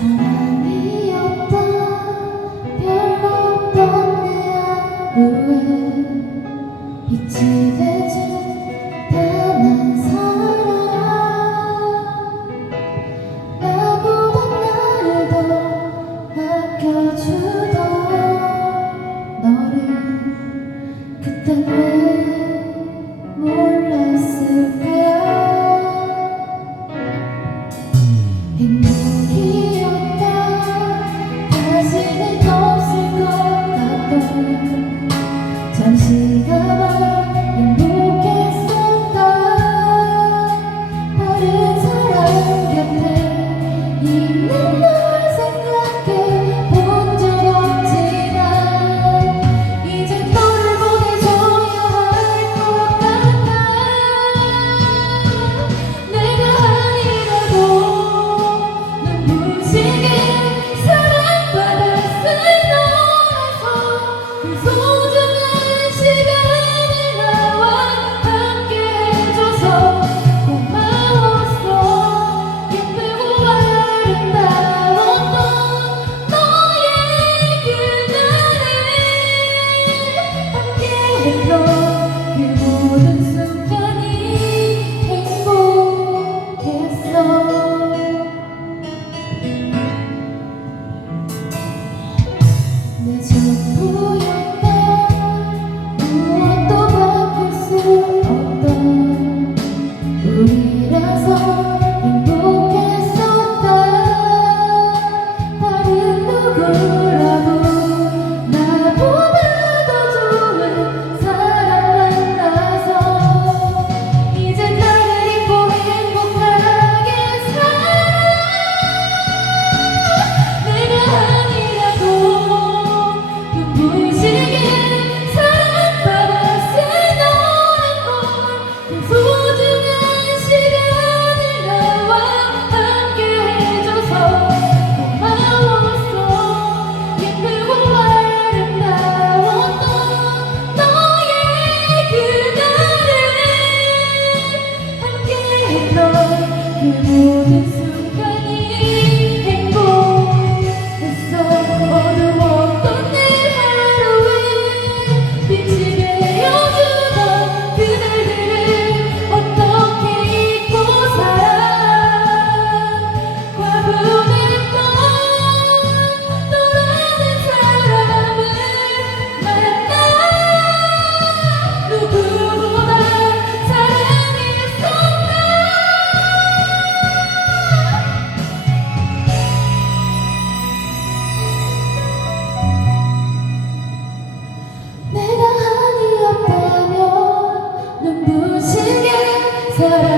사랑이었던 별거 없던 내 하루에 빛이 You. forever.